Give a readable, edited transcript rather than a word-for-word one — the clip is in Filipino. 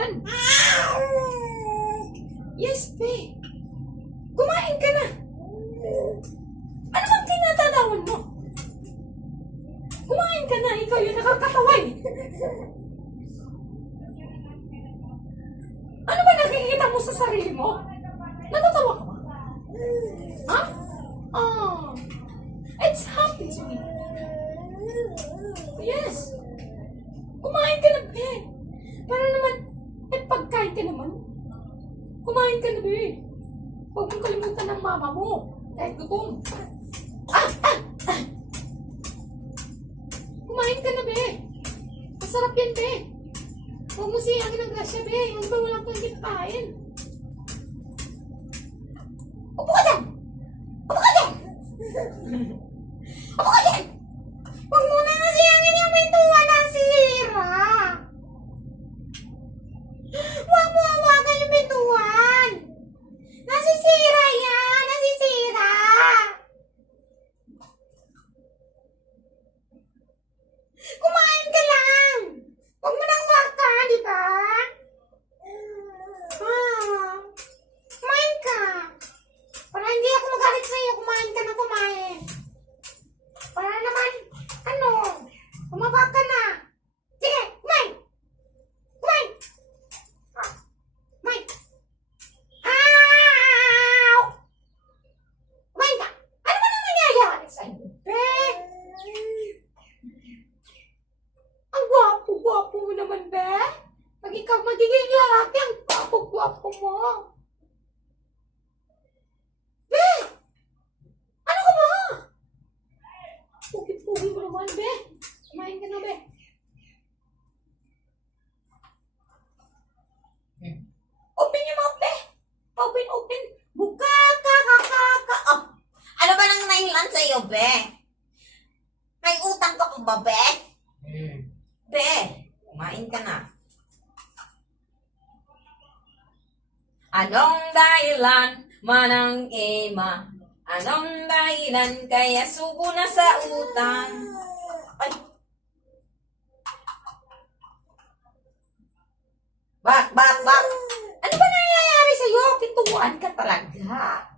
dyan. Yes, be. Kumain ka na. Ano bang tinatanawan mo? Kumain ka na. Ikaw yung nakakataway. Ano ba nakikita mo sa sarili mo? Natatawa ka ba? Ha? Oh. It's happy to me. Yes. Kumain ka na, be. Para naman, pagkain ka naman. Kumain ka na, be. Huwag mong kalimutan ng mama mo. Kahit gutom. Kumain ka na, be. Masarap yan, be. Huwag mo siyangin ang grasya, be. Yung iba walang kang kinakain. Upo ka dyan! Upo ka dyan! Upo ka dyan! Huwag mo na nasiyangin yung pintuan ng sira! Huwag mo hawakan yung pintuan! Nasisira yan! Nasisira! Kumain ka lang! Huwag mo nang hawakan, di ba? Kumain ka! Para hindi ako magalit sa'yo, kumain ka na kumain. Para naman, tumaba ka na. Sige, kumain! Kumain! Kumain! Ow! Kumain ka! Ano ba nang nangyayari sa'yo, be? Ang gwapo-gwapo mo naman, be. Pag ikaw magiging lalaki, ang gwapo-gwapo mo. Be! Ano ka ba? Pugi-pugi mo naman, be. Kumain ka na, be. Open your mouth, be. Open, open. Buka, ka. Oh, ano ba nang nahilan sa'yo, be? May utang ka pa ba, be? Be, kumain ka na. Anong dahilan manang ema? Anong dahilan kaya subo na sa utang? Ay! Bak! Ano ba nangyayari sa'yo? Pintuan ka talaga.